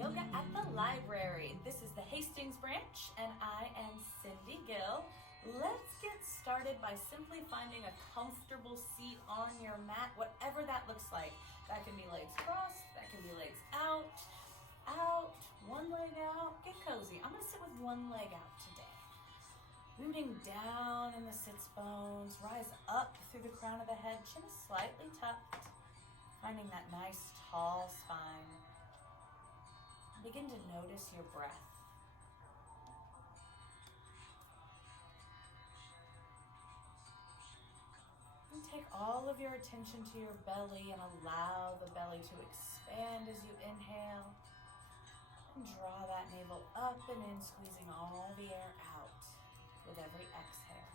Yoga at the Library. This is the Hastings branch, and I am Cindy Gill. Let's get started by simply finding a comfortable seat on your mat, whatever that looks like. That can be legs crossed, that can be legs out, one leg out. Get cozy. I'm gonna sit with one leg out today. Rooting down in the sits bones, rise up through the crown of the head, chin is slightly tucked, finding that nice tall spine. Begin to notice your breath. And take all of your attention to your belly and allow the belly to expand as you inhale. And draw that navel up and in, squeezing all the air out with every exhale.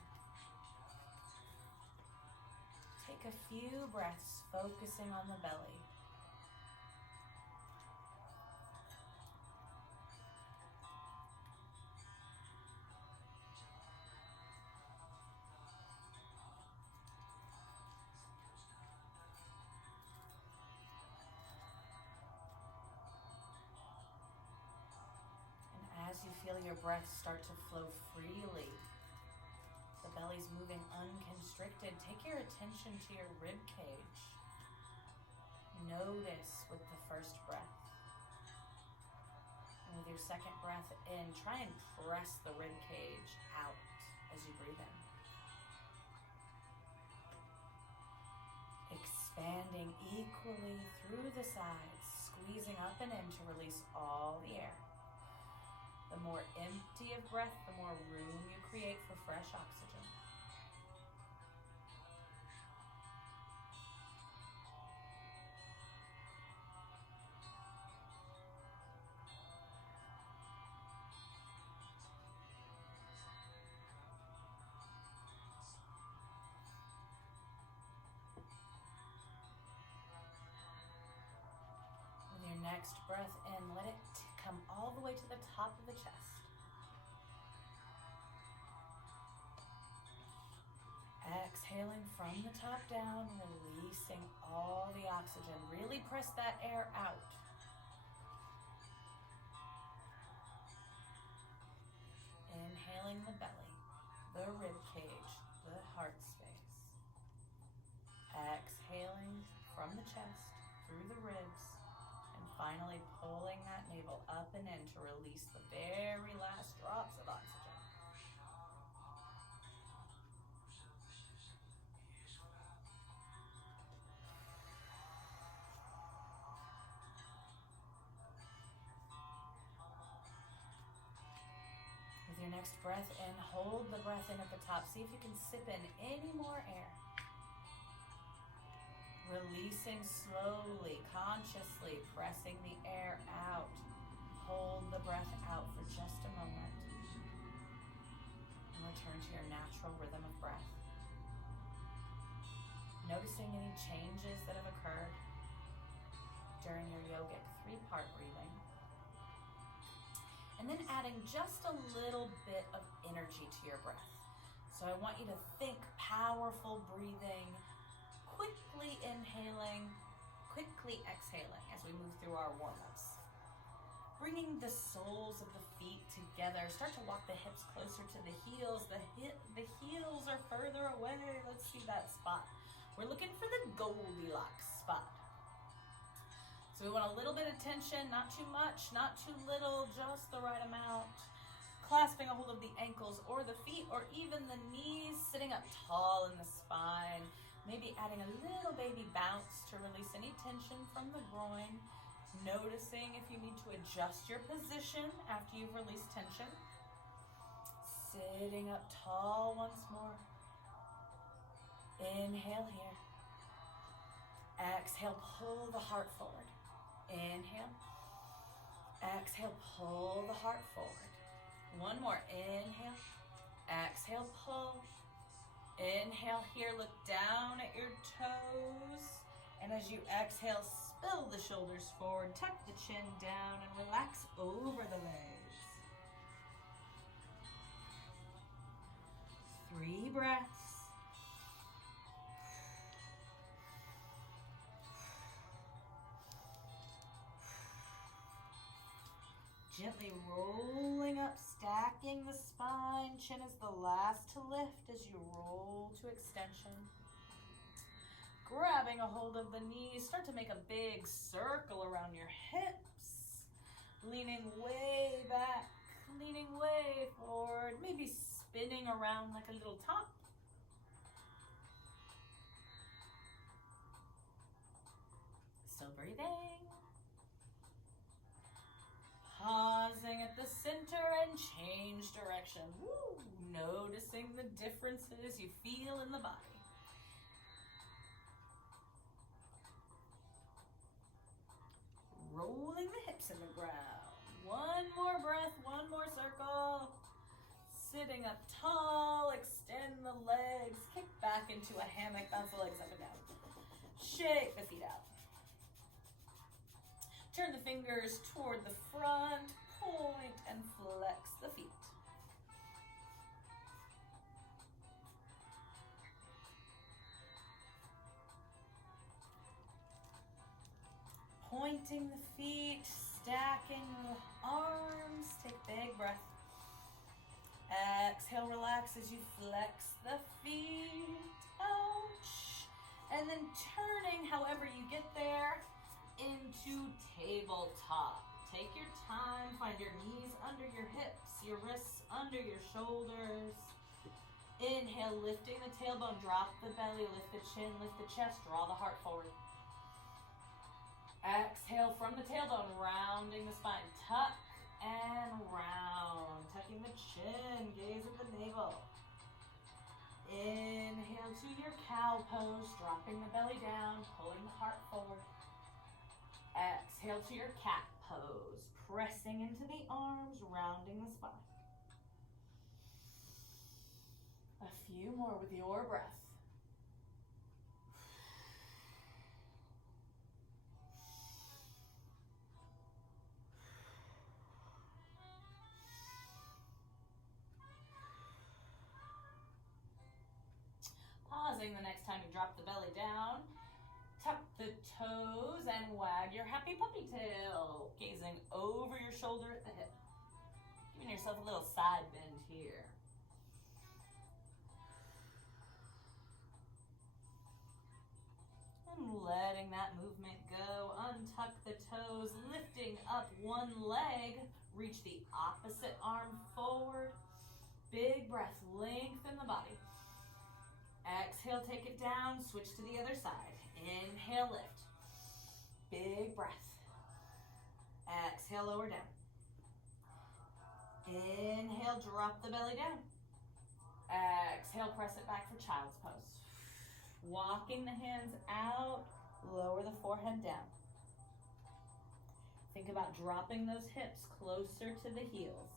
Take a few breaths focusing on the belly. As you feel your breath start to flow freely, the belly's moving unconstricted, take your attention to your rib cage. Notice with the first breath. And with your second breath in, try and press the rib cage out as you breathe in. Expanding equally through the sides, squeezing up and in to release all the air. The more empty of breath, the more room you create for fresh oxygen. With your next breath in, let it come all the way to the top of the chest. Exhaling from the top down, releasing all the oxygen. Really press that air out. Inhaling the belly, the rib cage, the heart space. Exhaling from the chest, through the ribs, and finally pulling that navel up and in to release the very last drops of oxygen. With your next breath in, hold the breath in at the top. See if you can sip in any more air. Releasing slowly, consciously, pressing the air out. Hold the breath out for just a moment. And return to your natural rhythm of breath. Noticing any changes that have occurred during your yogic 3-part breathing. And then adding just a little bit of energy to your breath. So I want you to think powerful breathing, quickly inhaling, quickly exhaling as we move through our warm-ups. Bringing the soles of the feet together. Start to walk the hips closer to the heels. The heels are further away. Let's see that spot. We're looking for the Goldilocks spot. So we want a little bit of tension, not too much, not too little, just the right amount. Clasping a hold of the ankles or the feet or even the knees, sitting up tall in the spine. Maybe adding a little baby bounce to release any tension from the groin. Noticing if you need to adjust your position after you've released tension. Sitting up tall once more. Inhale here. Exhale, pull the heart forward. Inhale. Exhale, pull the heart forward. One more. Inhale. Exhale, pull. Inhale here, look down at your toes. And as you exhale, spill the shoulders forward, tuck the chin down, and relax over the legs. 3 breaths. Gently rolling up, stacking the spine. Chin is the last to lift as you roll to extension. Grabbing a hold of the knees, start to make a big circle around your hips. Leaning way back, leaning way forward, maybe spinning around like a little top. Still breathing. Pausing at the center and change direction. Woo! Noticing the differences you feel in the body. Rolling the hips in the ground. One more breath, one more circle. Sitting up tall, extend the legs, kick back into a hammock, bounce the legs up and down. Shake the feet out. Turn the fingers toward the front, point and flex the feet. Pointing the feet, stacking the arms, take a big breath. Exhale, relax as you flex the feet, ouch. And then turning, however you get there, into tabletop. Take your time, find your knees under your hips, your wrists under your shoulders. Inhale, lifting the tailbone, drop the belly, lift the chin, lift the chest, draw the heart forward. Exhale from the tailbone, rounding the spine, tuck and round, tucking the chin, gaze at the navel. Inhale to your cow pose, dropping the belly down, pulling the heart forward. Exhale to your cat pose, pressing into the arms, rounding the spine. A few more with your breath. Pausing the next time you drop the belly down. Tuck the toes and wag your happy puppy tail. Gazing over your shoulder at the hip. Giving yourself a little side bend here. And letting that movement go. Untuck the toes, lifting up one leg. Reach the opposite arm forward. Big breath, lengthen the body. Exhale, take it down, switch to the other side. Inhale, lift. Big breath. Exhale, lower down. Inhale, drop the belly down. Exhale, press it back for child's pose. Walking the hands out, lower the forehead down. Think about dropping those hips closer to the heels.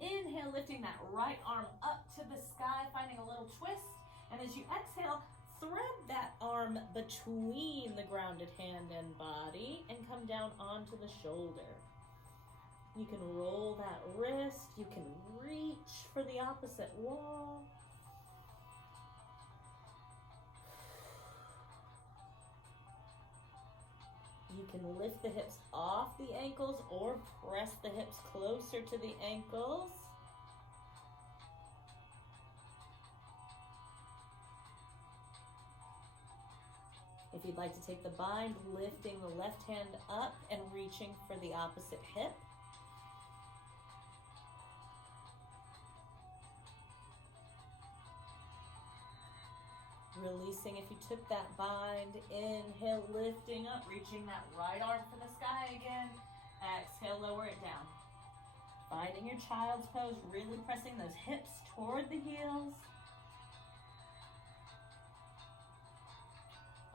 Inhale, lifting that right arm up to the sky, finding a little twist. And as you exhale, thread that arm between the grounded hand and body and come down onto the shoulder. You can roll that wrist. You can reach for the opposite wall. You can lift the hips off the ankles or press the hips closer to the ankles. If you'd like to take the bind, lifting the left hand up and reaching for the opposite hip. Releasing if you took that bind. Inhale, lifting up, reaching that right arm for the sky again. Exhale, lower it down. Finding your child's pose, really pressing those hips toward the heels.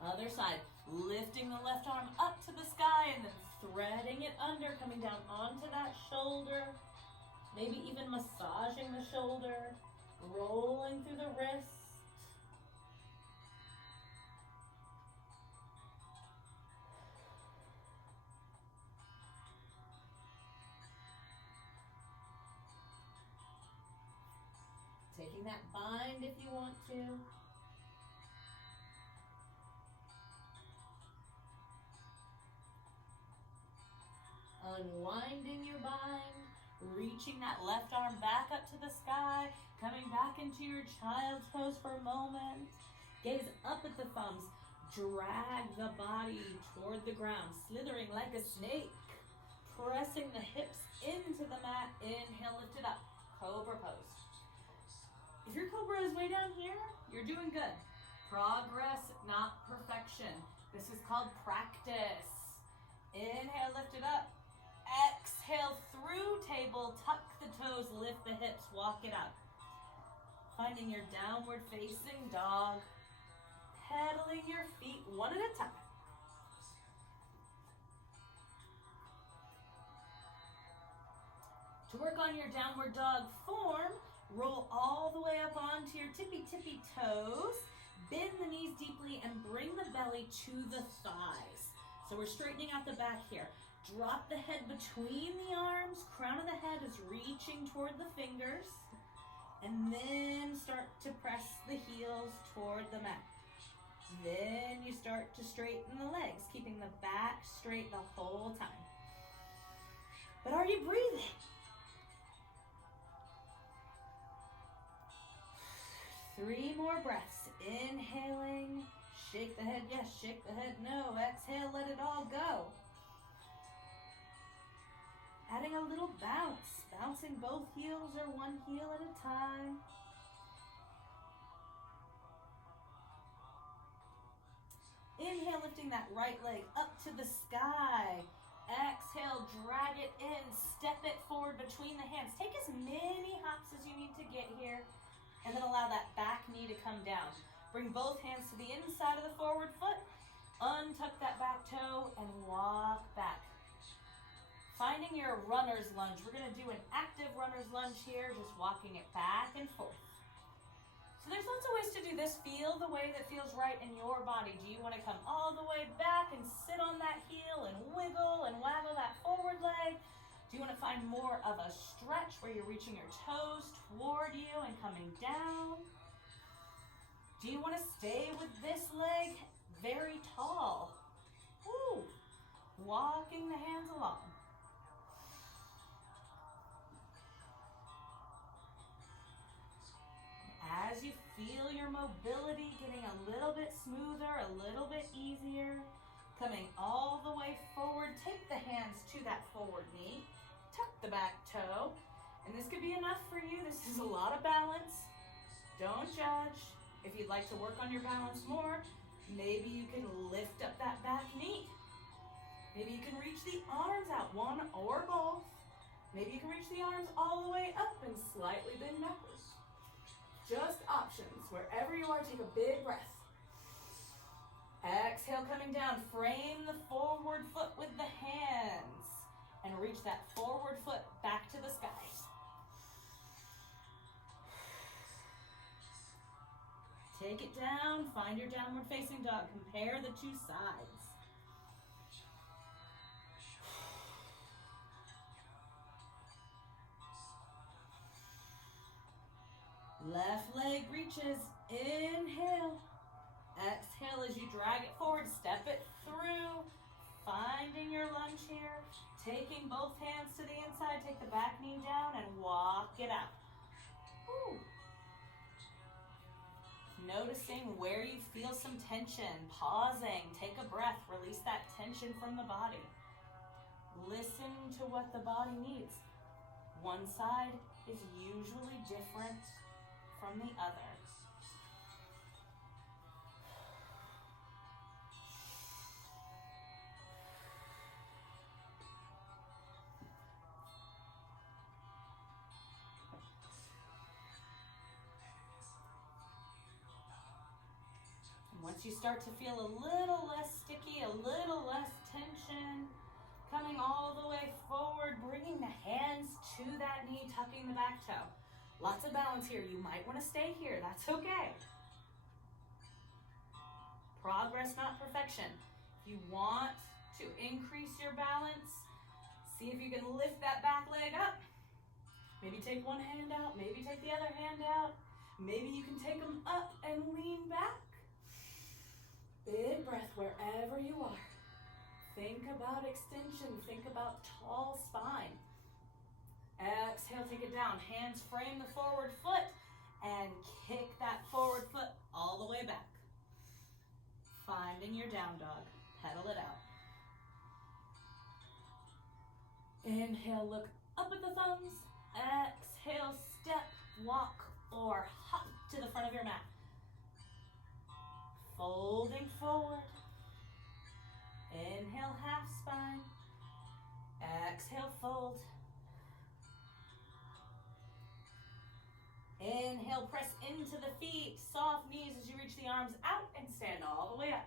Other side, lifting the left arm up to the sky and then threading it under, coming down onto that shoulder. Maybe even massaging the shoulder, rolling through the wrist. Taking that bind if you want to. Unwinding your bind, reaching that left arm back up to the sky, coming back into your child's pose for a moment. Gaze up at the thumbs, drag the body toward the ground, slithering like a snake, pressing the hips into the mat. Inhale, lift it up, cobra pose. If your cobra is way down here, you're doing good. Progress, not perfection. This is called practice. Inhale, lift it up. Exhale through table, tuck the toes, lift the hips, walk it up. Finding your downward facing dog, pedaling your feet one at a time. To work on your downward dog form, roll all the way up onto your tippy toes, bend the knees deeply and bring the belly to the thighs. So we're straightening out the back here. Drop the head between the arms, crown of the head is reaching toward the fingers, and then start to press the heels toward the mat. Then you start to straighten the legs, keeping the back straight the whole time. But are you breathing? Three more breaths. Inhaling, shake the head, yes, shake the head, no. Exhale, let it all go. Adding a little bounce, bouncing both heels or one heel at a time. Inhale, lifting that right leg up to the sky. Exhale, drag it in, step it forward between the hands. Take as many hops as you need to get here, and then allow that back knee to come down. Bring both hands to the inside of the forward foot, untuck that back toe, and walk back. Finding your runner's lunge. We're gonna do an active runner's lunge here, just walking it back and forth. So there's lots of ways to do this. Feel the way that feels right in your body. Do you wanna come all the way back and sit on that heel and wiggle and waggle that forward leg? Do you wanna find more of a stretch where you're reaching your toes toward you and coming down? Do you wanna stay with this leg very tall? Woo! Walking the hands along. As you feel your mobility getting a little bit smoother, a little bit easier, coming all the way forward, take the hands to that forward knee, tuck the back toe, and this could be enough for you. This is a lot of balance. Don't judge. If you'd like to work on your balance more, maybe you can lift up that back knee. Maybe you can reach the arms out, one or both. Maybe you can reach the arms all the way up and slightly bend backwards. Just options. Wherever you are, take a big breath. Exhale, coming down. Frame the forward foot with the hands and reach that forward foot back to the sky. Take it down. Find your downward facing dog. Compare the two sides. Left leg reaches, inhale. Exhale as you drag it forward, step it through. Finding your lunge here. Taking both hands to the inside, take the back knee down and walk it out. Woo. Noticing where you feel some tension, pausing, take a breath, release that tension from the body. Listen to what the body needs. One side is usually different from the other. Once you start to feel a little less sticky, a little less tension, coming all the way forward, bringing the hands to that knee, tucking the back toe. Lots of balance here. You might want to stay here. That's okay. Progress, not perfection. If you want to increase your balance, see if you can lift that back leg up. Maybe take one hand out. Maybe take the other hand out. Maybe you can take them up and lean back. Big breath wherever you are. Think about extension. Think about tall spine. Exhale, take it down. Hands frame the forward foot and kick that forward foot all the way back. Finding your down dog. Pedal it out. Inhale, look up at the thumbs. Exhale, step, walk, or hop to the front of your mat. Folding forward. Inhale, half spine. Exhale, fold. Inhale, press into the feet. Soft knees as you reach the arms out and stand all the way up.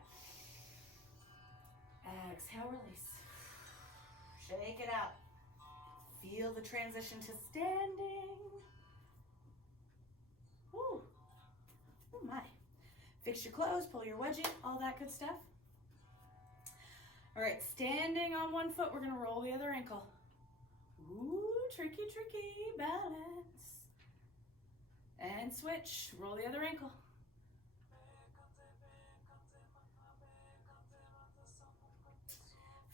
Exhale, release. Shake it out. Feel the transition to standing. Woo. Oh my. Fix your clothes, pull your wedgie, all that good stuff. All right, standing on one foot, we're gonna roll the other ankle. Ooh, tricky, tricky, balance. And switch, roll the other ankle.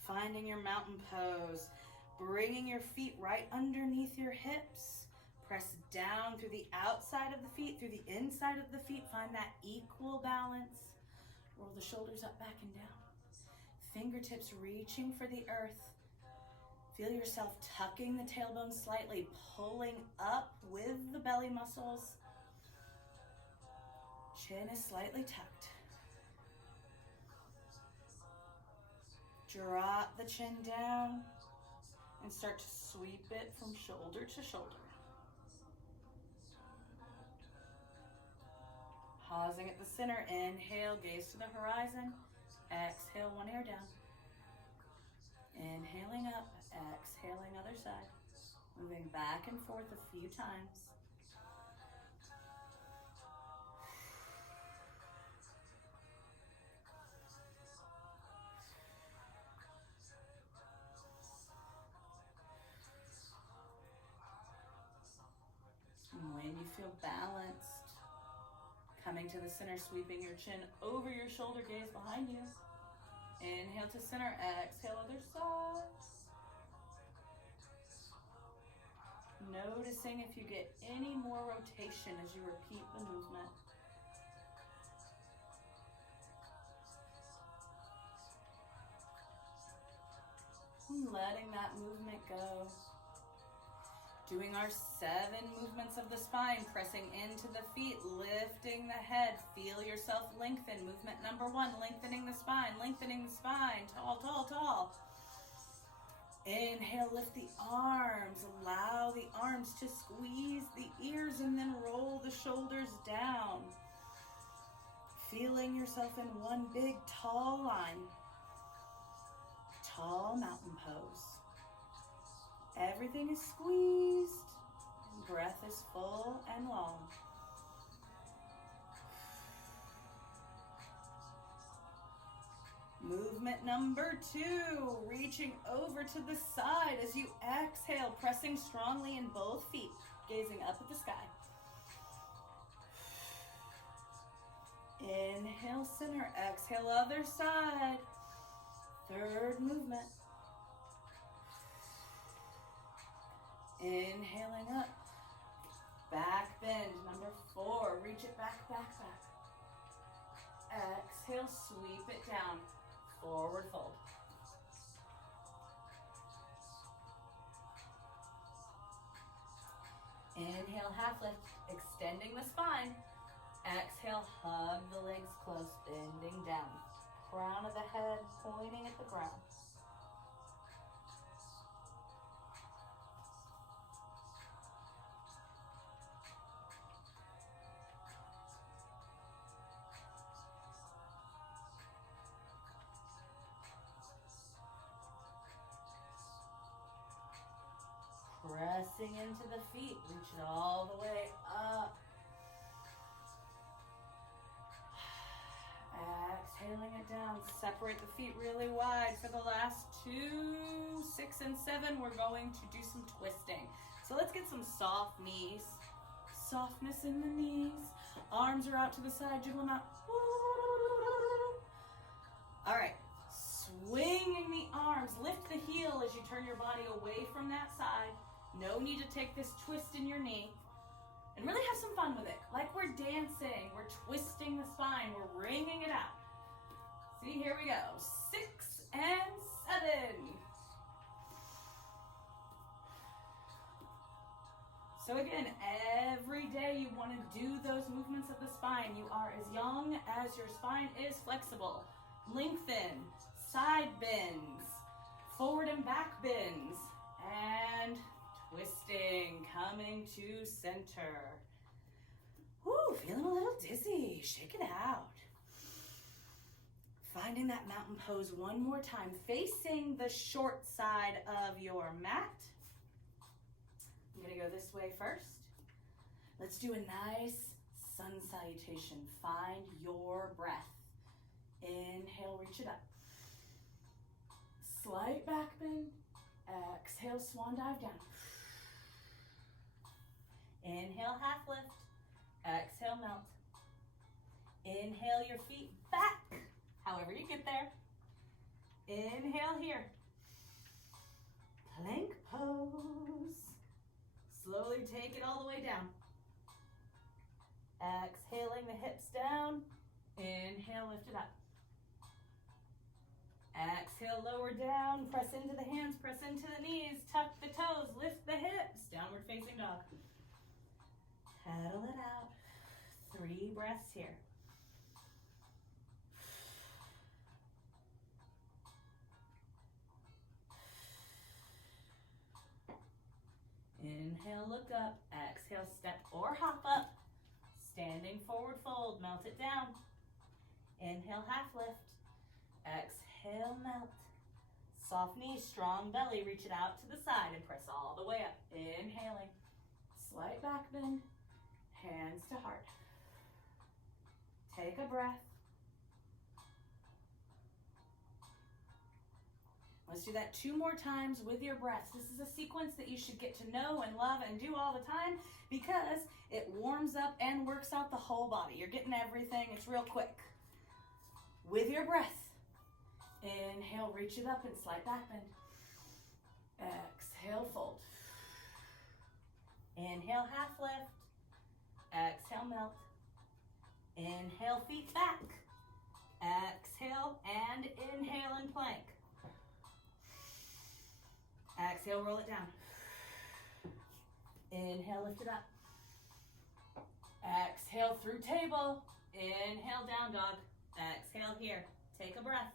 Finding your mountain pose, bringing your feet right underneath your hips. Press down through the outside of the feet, through the inside of the feet. Find that equal balance. Roll the shoulders up, back, and down. Fingertips reaching for the earth. Feel yourself tucking the tailbone slightly, pulling up with the belly muscles. Chin is slightly tucked. Drop the chin down and start to sweep it from shoulder to shoulder. Pausing at the center, inhale, gaze to the horizon. Exhale, one ear down. Inhaling up, exhaling other side. Moving back and forth a few times. And when you feel balanced, coming to the center, sweeping your chin over your shoulder, gaze behind you. Inhale to center, exhale other side. Noticing if you get any more rotation as you repeat the movement. And letting that movement go. Doing our 7 movements of the spine, pressing into the feet, lifting the head. Feel yourself lengthen. Movement number 1, lengthening the spine, tall, tall, tall. Inhale, lift the arms. Allow the arms to squeeze the ears and then roll the shoulders down. Feeling yourself in one big tall line. Tall mountain pose. Everything is squeezed, and breath is full and long. Movement number 2, reaching over to the side as you exhale, pressing strongly in both feet, gazing up at the sky. Inhale, center, exhale, other side. 3rd movement. Inhaling up, back bend, number 4, reach it back, back, back. Exhale, sweep it down, forward fold. Inhale, half lift, extending the spine. Exhale, hug the legs close, bending down. Crown of the head pointing at the ground. Pressing into the feet, reach it all the way up. Exhaling it down, separate the feet really wide. For the last 2, 6, and 7, we're going to do some twisting. So let's get some soft knees. Softness in the knees. Arms are out to the side, jiggle them out. All right, Swinging the arms. Lift the heel as you turn your body away from that side. No need to take this twist in your knee. And really have some fun with it. Like we're dancing. We're twisting the spine. We're wringing it out. See, here we go. 6 and 7. So again, every day you want to do those movements of the spine. You are as young as your spine is flexible. Lengthen, side bends, forward and back bends, and twisting, coming to center. Woo, feeling a little dizzy. Shake it out. Finding that mountain pose one more time, facing the short side of your mat. I'm gonna go this way first. Let's do a nice sun salutation. Find your breath. Inhale, reach it up. Slight back bend. Exhale, swan dive down. Inhale, half lift. Exhale, melt. Inhale your feet back, however you get there. Inhale here. Plank pose. Slowly take it all the way down. Exhaling the hips down. Inhale, lift it up. Exhale, lower down. Press into the hands, press into the knees. Tuck the toes, lift the hips. Downward facing dog. Pedal it out. 3 breaths here. Inhale, look up. Exhale, step or hop up. Standing forward fold, melt it down. Inhale, half lift. Exhale, melt. Soft knees, strong belly. Reach it out to the side and press all the way up. Inhaling. Slight back bend. Hands to heart. Take a breath. Let's do that 2 more times with your breaths. This is a sequence that you should get to know and love and do all the time because it warms up and works out the whole body. You're getting everything. It's real quick. With your breath. Inhale, reach it up and slight back bend. Exhale, fold. Inhale, half lift. Exhale, melt. Inhale, feet back. Exhale and inhale and plank. Exhale, roll it down. Inhale, lift it up. Exhale through table. Inhale, down dog. Exhale here. Take a breath.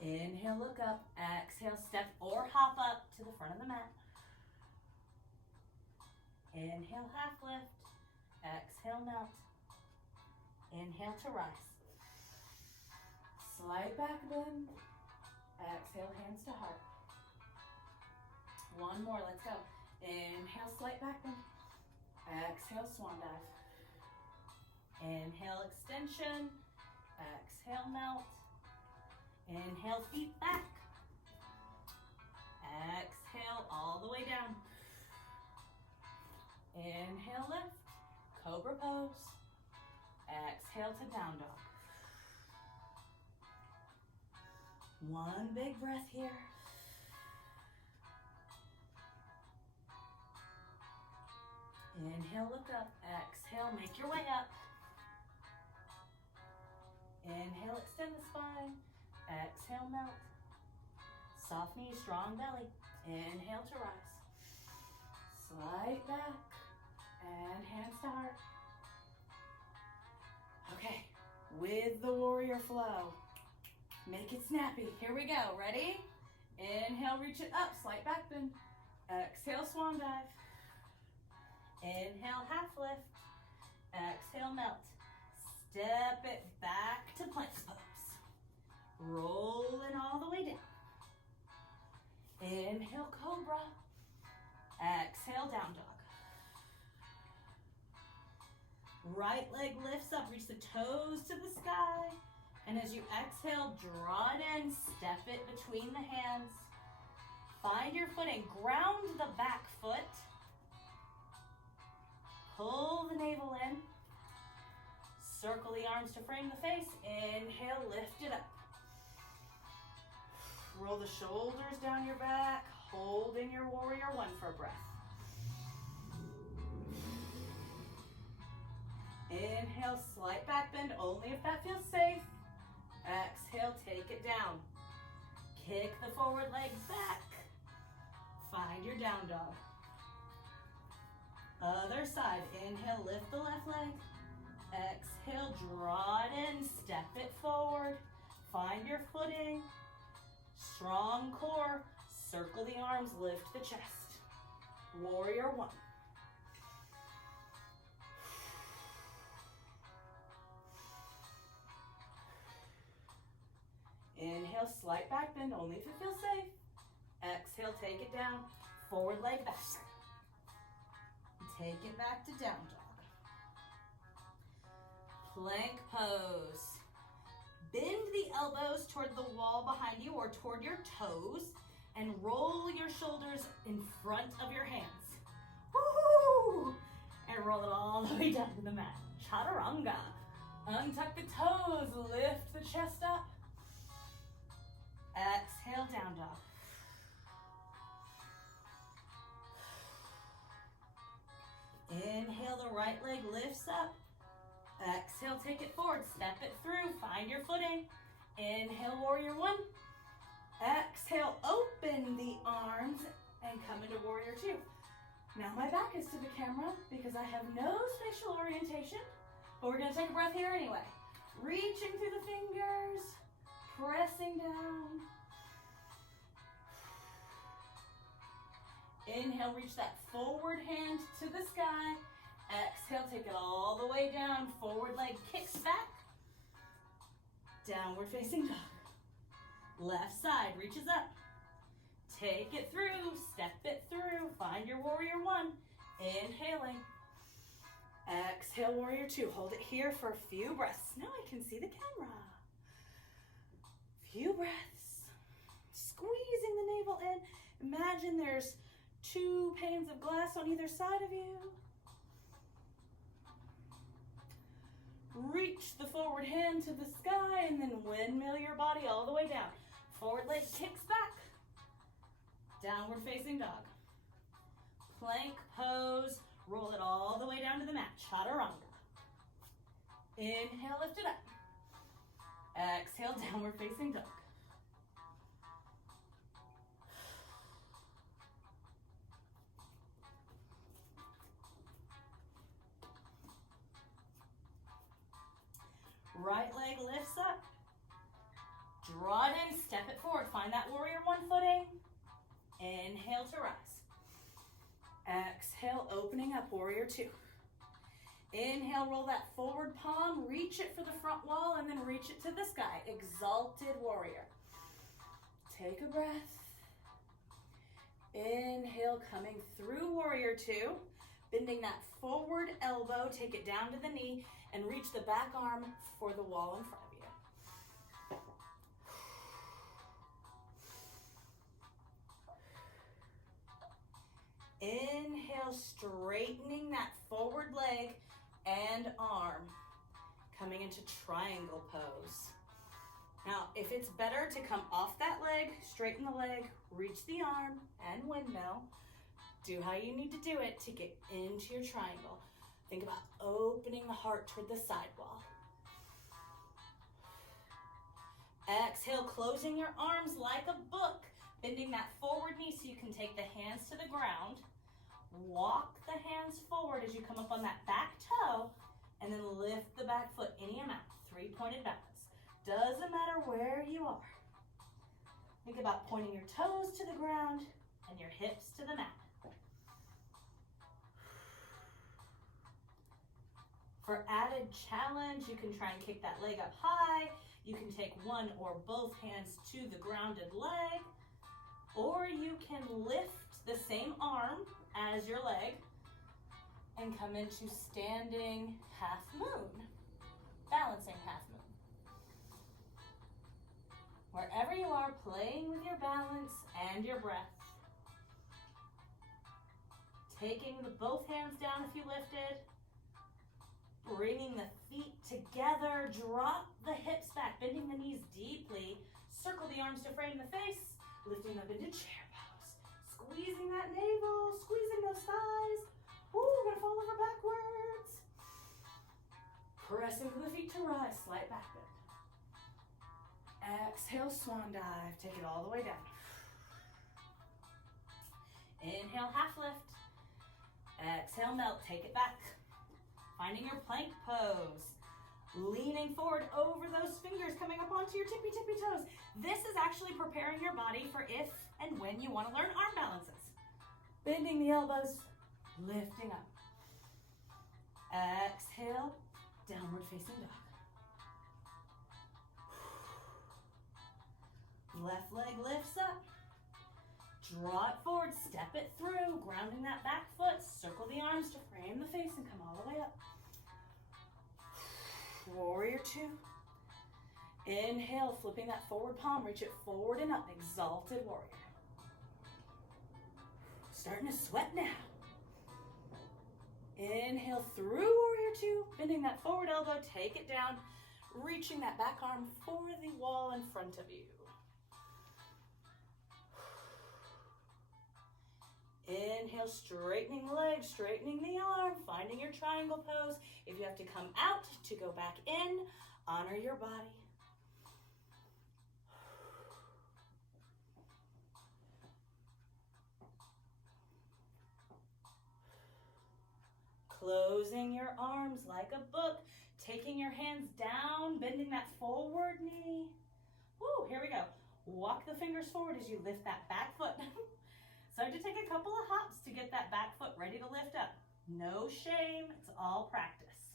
Inhale, look up. Exhale, step or hop up to the front of the mat. Inhale, half lift. Exhale, melt. Inhale to rise. Slight back bend. Exhale, hands to heart. 1 more, let's go. Inhale, slight back bend. Exhale, swan dive. Inhale, extension. Exhale, melt. Inhale, feet back. Exhale, all the way down. Inhale, lift. Cobra pose. Exhale to down dog. 1 big breath here. Inhale, look up. Exhale, make your way up. Inhale, extend the spine. Exhale, melt. Soft knees, strong belly. Inhale to rise. Slight back and hands to heart. Okay, with the warrior flow, make it snappy. Here we go. Ready? Inhale, reach it up. Slight back bend. Exhale, swan dive. Inhale, half lift. Exhale, melt. Step it back to plank pose. Rolling all the way down. Inhale, cobra. Exhale, down dog. Right leg lifts up, reach the toes to the sky. And as you exhale, draw it in, step it between the hands. Find your footing, ground the back foot. Pull the navel in, Circle the arms to frame the face. Inhale, lift it up. Roll the shoulders down your back, holding your warrior one for a breath. Inhale, slight back bend, only if that feels safe. Exhale, take it down. Kick the forward leg back. Find your down dog. Other side, inhale, lift the left leg. Exhale, draw it in, step it forward. Find your footing. Strong core, circle the arms, lift the chest. Warrior one. Inhale, slight back bend, only if it feels safe. Exhale, take it down, forward leg back. Take it back to down dog. Plank pose. Bend the elbows toward the wall behind you or toward your toes and roll your shoulders in front of your hands. Woo! And roll it all the way down to the mat. Chaturanga. Untuck the toes, lift the chest up. Exhale, down dog. Inhale, the right leg lifts up. Exhale, take it forward, step it through, find your footing. Inhale, warrior one. Exhale, open the arms and come into warrior two. Now my back is to the camera because I have no spatial orientation, but we're gonna take a breath here anyway. Reaching through the fingers, pressing down. Inhale, reach that forward hand to the sky. Exhale, take it all the way down. Forward leg kicks back. Downward facing dog. Left side reaches up. Take it through, step it through. Find your warrior one. Inhaling. Exhale, warrior two. Hold it here for a few breaths. Now I can see the camera. Few breaths. Squeezing the navel in. Imagine there's 2 panes of glass on either side of you. Reach the forward hand to the sky and then windmill your body all the way down. Forward leg kicks back. Downward facing dog. Plank pose. Roll it all the way down to the mat. Chaturanga. Inhale, lift it up. Exhale, downward facing dog. Right leg lifts up. Draw it in, step it forward. Find that warrior one footing. Inhale to rise. Exhale, opening up, warrior two. Inhale, roll that forward palm, reach it for the front wall, and then reach it to the sky. Exalted warrior. Take a breath. Inhale, coming through warrior two. Bending that forward elbow, take it down to the knee, and reach the back arm for the wall in front of you. Inhale, straightening that forward leg and arm, coming into triangle pose. Now, if it's better to come off that leg, straighten the leg, reach the arm, and windmill, do how you need to do it to get into your triangle. Think about opening the heart toward the side wall. Exhale, closing your arms like a book, bending that forward knee so you can take the hands to the ground. Walk the hands forward as you come up on that back toe, and then lift the back foot any amount. 3-pointed balance. Doesn't matter where you are. Think about pointing your toes to the ground and your hips to the mat. For added challenge, you can try and kick that leg up high. You can take one or both hands to the grounded leg, or you can lift the same arm as your leg and come into standing half moon, balancing half moon. Wherever you are, playing with your balance and your breath. Taking both hands down if you lifted. Bringing the feet together, drop the hips back, bending the knees deeply. Circle the arms to frame the face, lifting up into chair pose. Squeezing that navel, squeezing those thighs. Woo, we're gonna fall over backwards. Pressing through the feet to rise, slight back bend. Exhale, swan dive, take it all the way down. Inhale, half lift. Exhale, melt, take it back. Finding your plank pose. Leaning forward over those fingers, coming up onto your tippy toes. This is actually preparing your body for if and when you want to learn arm balances. Bending the elbows, lifting up. Exhale, downward facing dog. Left leg lifts up. Draw it forward, step it through, grounding that back foot. Circle the arms to frame the face and come all the way up. Warrior two. Inhale, flipping that forward palm, reach it forward and up, exalted warrior. Starting to sweat now. Inhale through warrior two, bending that forward elbow, take it down, reaching that back arm for the wall in front of you. Inhale, straightening the leg, straightening the arm, finding your triangle pose. If you have to come out to go back in, honor your body. Closing your arms like a book, taking your hands down, bending that forward knee. Woo, here we go. Walk the fingers forward as you lift that back foot. Start to take a couple of hops to get that back foot ready to lift up. No shame, it's all practice.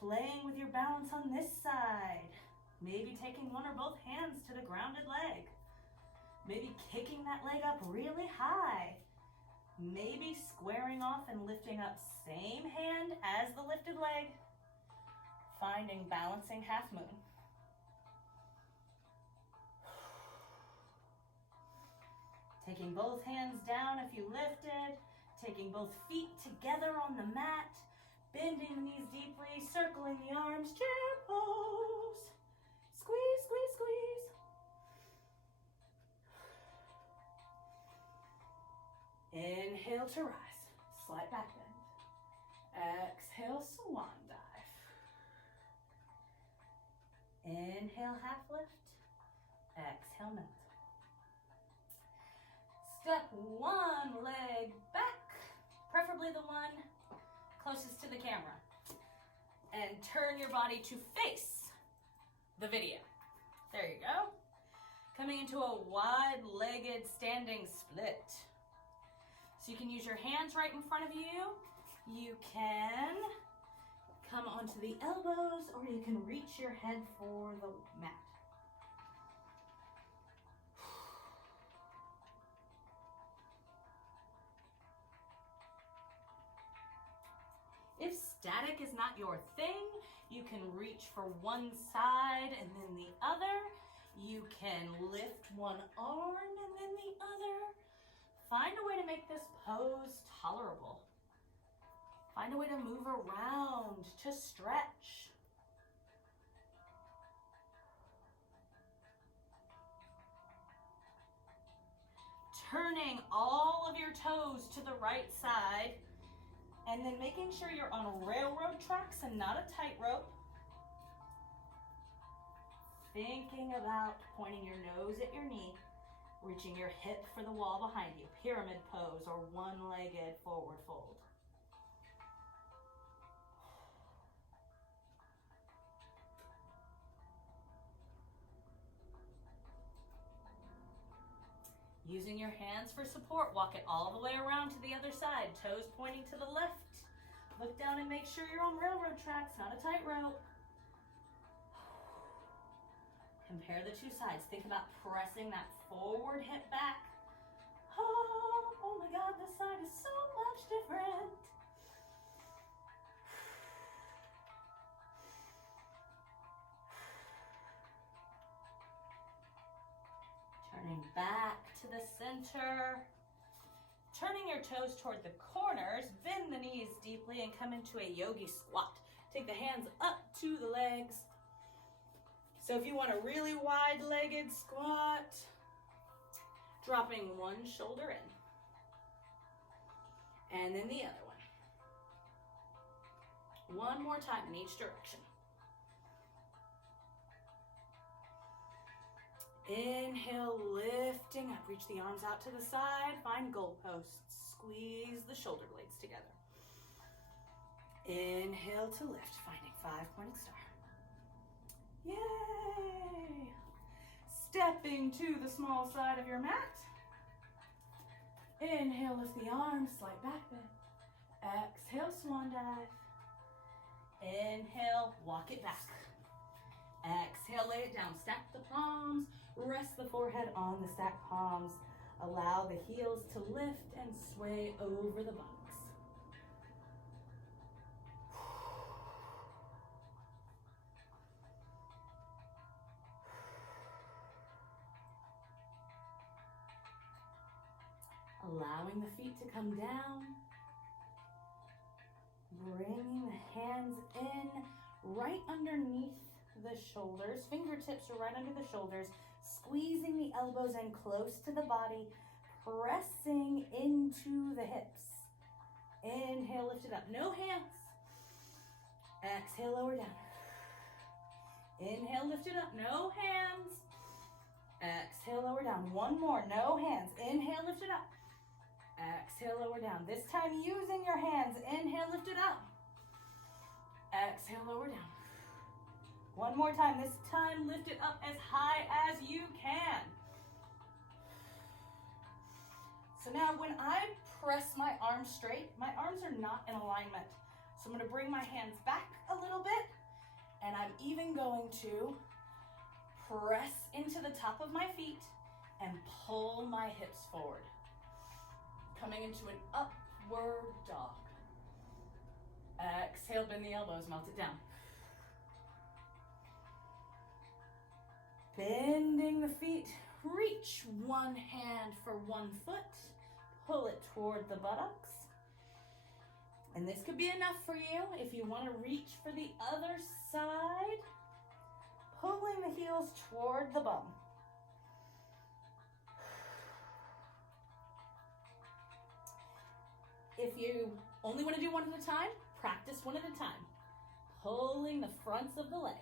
Playing with your balance on this side. Maybe taking one or both hands to the grounded leg. Maybe kicking that leg up really high. Maybe squaring off and lifting up, same hand as the lifted leg. Finding balancing half moon. Taking both hands down if you lifted. Taking both feet together on the mat. Bending the knees deeply, circling the arms, chair pose. Squeeze, squeeze, squeeze. Inhale to rise, slight back bend. Exhale, swan dive. Inhale, half lift. Exhale, melt. Step one leg back, preferably the one closest to the camera. And turn your body to face the video. There you go. Coming into a wide-legged standing split. So you can use your hands right in front of you. You can come onto the elbows, or you can reach your head for the mat. If static is not your thing, you can reach for one side and then the other. You can lift one arm and then the other. Find a way to make this pose tolerable. Find a way to move around, to stretch. Turning all of your toes to the right side, and then making sure you're on railroad tracks and not a tightrope. Thinking about pointing your nose at your knee, reaching your hip for the wall behind you, pyramid pose or one-legged forward fold. Using your hands for support, walk it all the way around to the other side, toes pointing to the left. Look down and make sure you're on railroad tracks, not a tightrope. Compare the two sides. Think about pressing that forward hip back. Oh my God, this side is so much different. Turning back to the center. turning your toes toward the corners, bend the knees deeply and come into a yogi squat. Take the hands up to the legs. So if you want a really wide-legged squat, dropping one shoulder in. And then the other one. One more time in each direction. Inhale, lifting up. Reach the arms out to the side. Find goalposts. Squeeze the shoulder blades together. Inhale to lift, finding 5-pointed star. Yay! Stepping to the small side of your mat. Inhale, lift the arms, slight back bend. Exhale, swan dive. Inhale, walk it back. Exhale, lay it down. Stack the palms. Rest the forehead on the stacked palms. Allow the heels to lift and sway over the buttocks. Allowing the feet to come down. Bringing the hands in right underneath the shoulders. Fingertips are right under the shoulders. Squeezing the elbows in close to the body. Pressing into the hips. Inhale, lift it up. No hands. Exhale, lower down. Inhale, lift it up. No hands. Exhale, lower down. One more. No hands. Inhale, lift it up. Exhale, lower down. This time using your hands. Inhale, lift it up. Exhale, lower down. One more time. This time, lift it up as high as you can. So now when I press my arms straight, my arms are not in alignment. So I'm going to bring my hands back a little bit, and I'm even going to press into the top of my feet and pull my hips forward. Coming into an upward dog. Exhale, bend the elbows, melt it down. Bending the feet, reach one hand for one foot, pull it toward the buttocks. And this could be enough for you if you want to reach for the other side, pulling the heels toward the bum. If you only want to do one at a time, practice one at a time. Pulling the fronts of the legs.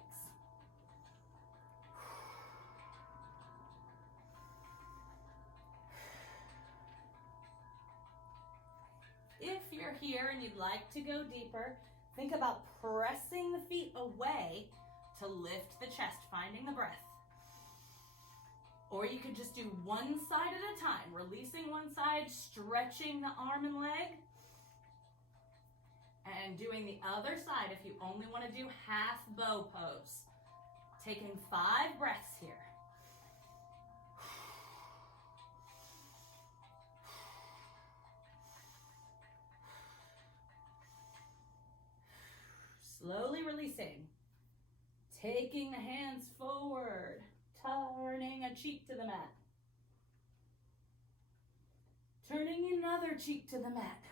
If you're here and you'd like to go deeper, think about pressing the feet away to lift the chest, finding the breath. Or you could just do one side at a time, releasing one side, stretching the arm and leg, and doing the other side if you only want to do half bow pose. Taking 5 breaths here. Slowly releasing. Taking the hands forward. Turning a cheek to the mat. Turning another cheek to the mat.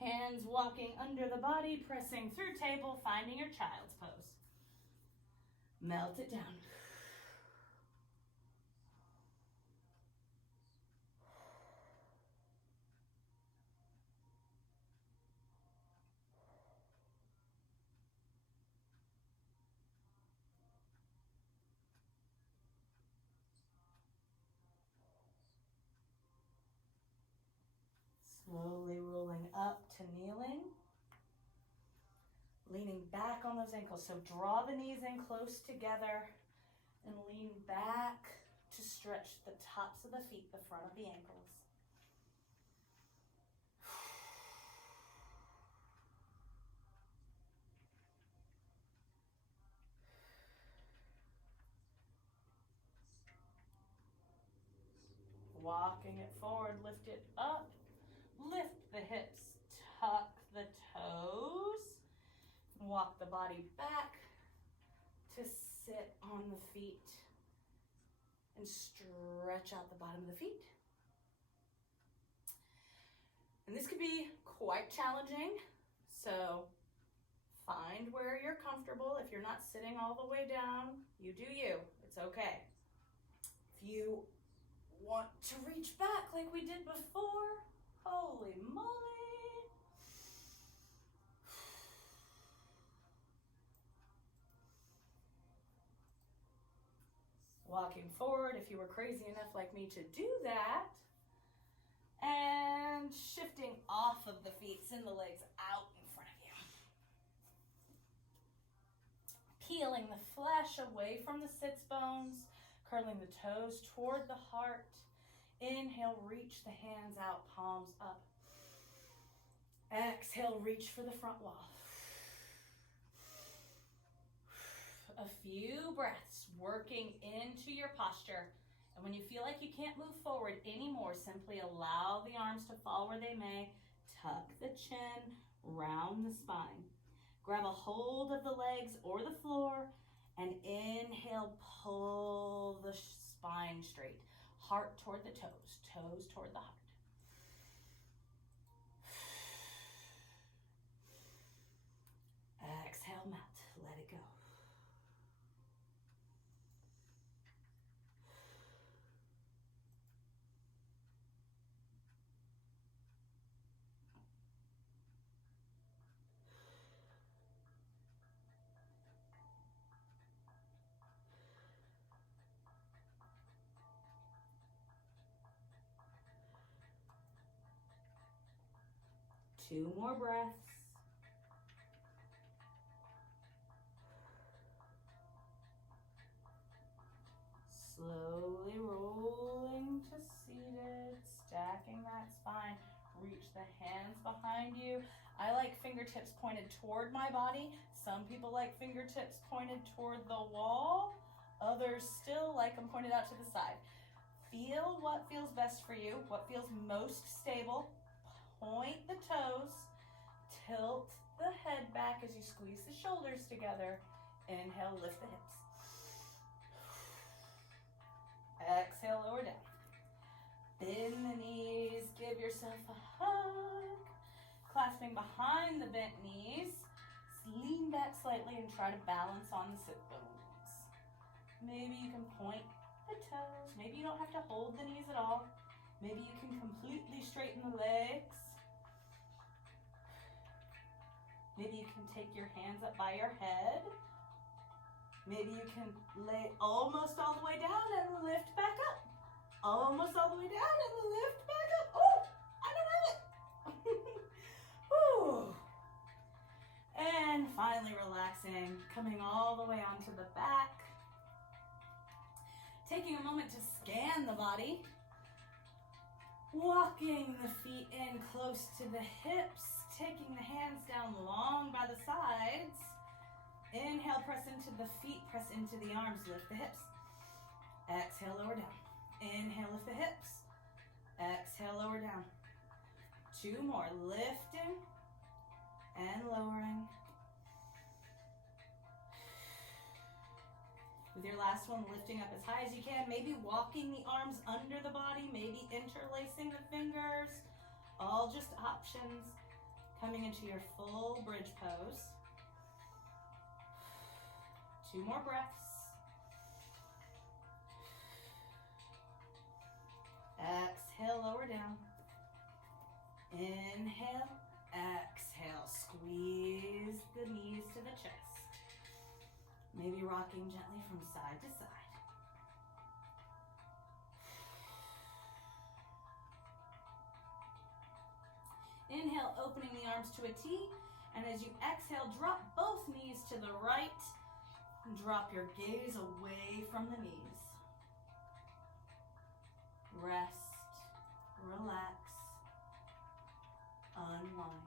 Hands walking under the body, pressing through table, finding your child's pose. Melt it down. Slowly rolling up to kneeling. Leaning back on those ankles. So draw the knees in close together and lean back to stretch the tops of the feet, the front of the ankles. Walking it forward, lift it up. Lift the hips, tuck the toes, walk the body back to sit on the feet. and stretch out the bottom of the feet. And this could be quite challenging, so find where you're comfortable. If you're not sitting all the way down, you do you. It's okay. If you want to reach back like we did before, holy moly. Walking forward if you were crazy enough like me to do that. And shifting off of the feet, send the legs out in front of you. Peeling the flesh away from the sits bones, curling the toes toward the heart. Inhale, reach the hands out, palms up. Exhale, reach for the front wall. A few breaths working into your posture. And when you feel like you can't move forward anymore, simply allow the arms to fall where they may. Tuck the chin, round the spine. Grab a hold of the legs or the floor, and inhale, pull the spine straight. Heart toward the toes, toes toward the heart. Exhale, melt, let it go. Two more breaths. Slowly rolling to seated, stacking that spine. Reach the hands behind you. I like fingertips pointed toward my body. Some people like fingertips pointed toward the wall. Others still like them pointed out to the side. Feel what feels best for you, what feels most stable. Point the toes, tilt the head back as you squeeze the shoulders together. Inhale, lift the hips. Exhale, lower down. Bend the knees, give yourself a hug. Clasping behind the bent knees, lean back slightly and try to balance on the sit bones. Maybe you can point the toes. Maybe you don't have to hold the knees at all. Maybe you can completely straighten the legs. Maybe you can take your hands up by your head. Maybe you can lay almost all the way down and lift back up. Almost all the way down and lift back up. Oh, I don't have it. Whew. And finally relaxing, coming all the way onto the back. Taking a moment to scan the body. Walking the feet in close to the hips. Taking the hands down long by the sides. Inhale, press into the feet, press into the arms, lift the hips. Exhale, lower down. Inhale, lift the hips. Exhale, lower down. Two more, lifting and lowering. With your last one, lifting up as high as you can, maybe walking the arms under the body, maybe interlacing the fingers, all just options. Coming into your full bridge pose. Two more breaths. Exhale, lower down. Inhale, exhale. Squeeze the knees to the chest. Maybe rocking gently from side to side. Inhale, opening the arms to a T. And as you exhale, drop both knees to the right. And drop your gaze away from the knees. Rest, relax, unwind.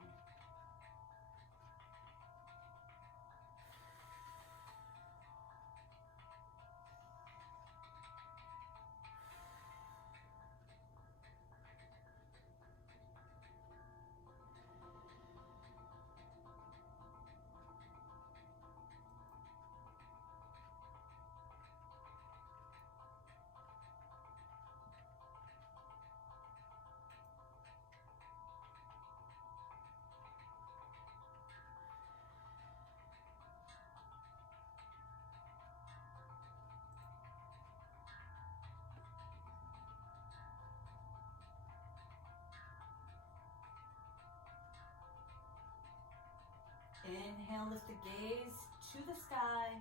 Inhale, lift the gaze to the sky.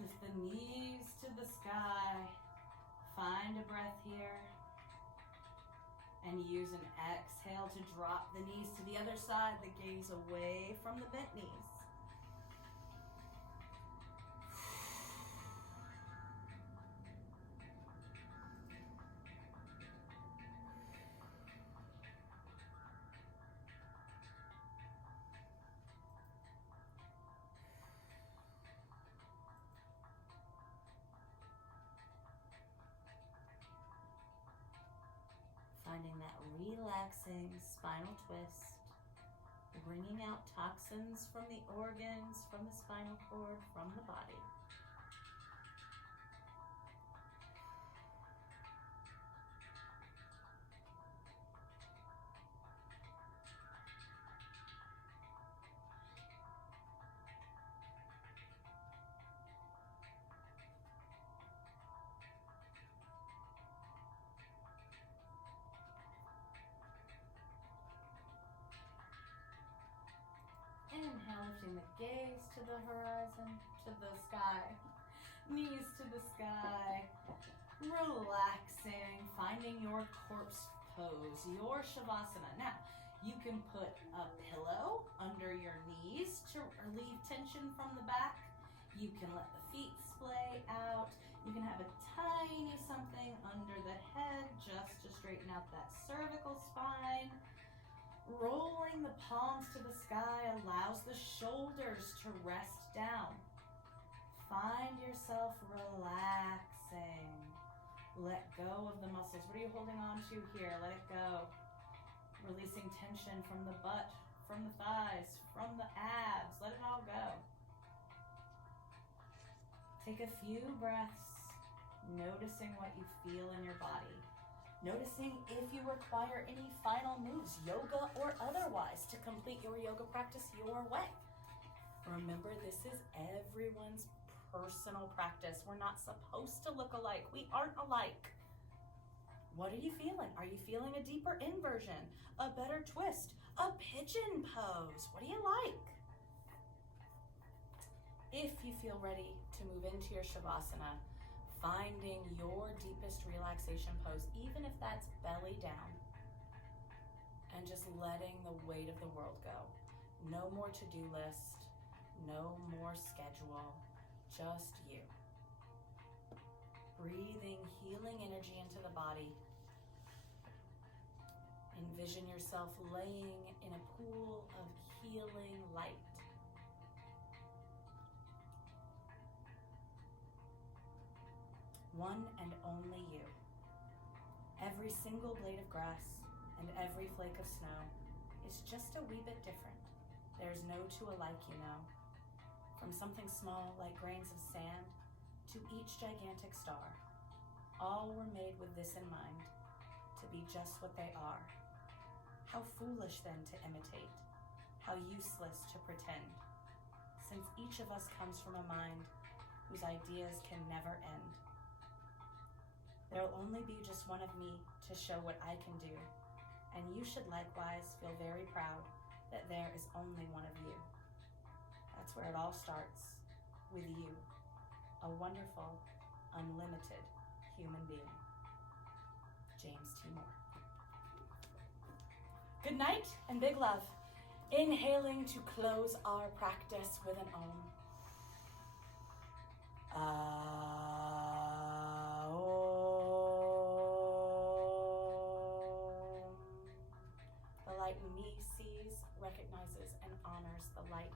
Lift the knees to the sky. Find a breath here. And use an exhale to drop the knees to the other side, the gaze away from the bent knees. Finding that relaxing spinal twist, bringing out toxins from the organs, from the spinal cord, from the body. Inhale, lifting the gaze to the horizon, to the sky. Knees to the sky. Relaxing, finding your corpse pose, your Shavasana. Now, you can put a pillow under your knees to relieve tension from the back. You can let the feet splay out. You can have a tiny something under the head just to straighten out that cervical spine. Rolling the palms to the sky allows the shoulders to rest down. Find yourself relaxing. Let go of the muscles. What are you holding on to here? Let it go. Releasing tension from the butt, from the thighs, from the abs. Let it all go. Take a few breaths, noticing what you feel in your body. Noticing if you require any final moves, yoga or otherwise, to complete your yoga practice your way. Remember, this is everyone's personal practice. We're not supposed to look alike. We aren't alike. What are you feeling? Are you feeling a deeper inversion, a better twist, a pigeon pose? What do you like? If you feel ready to move into your Shavasana, finding your deepest relaxation pose, even if that's belly down, and just letting the weight of the world go. No more to-do list, no more schedule, just you. Breathing healing energy into the body. Envision yourself laying in a pool of healing light. One and only you. Every single blade of grass and every flake of snow is just a wee bit different. There's no two alike, you know. From something small like grains of sand to each gigantic star, all were made with this in mind, to be just what they are. How foolish then to imitate, how useless to pretend, since each of us comes from a mind whose ideas can never end. There'll only be just one of me to show what I can do, and you should likewise feel very proud that there is only one of you. That's where it all starts, with you, a wonderful, unlimited human being. James T. Moore. Good night and big love. Inhaling to close our practice with an Om. The light in me sees, recognizes, and honors the light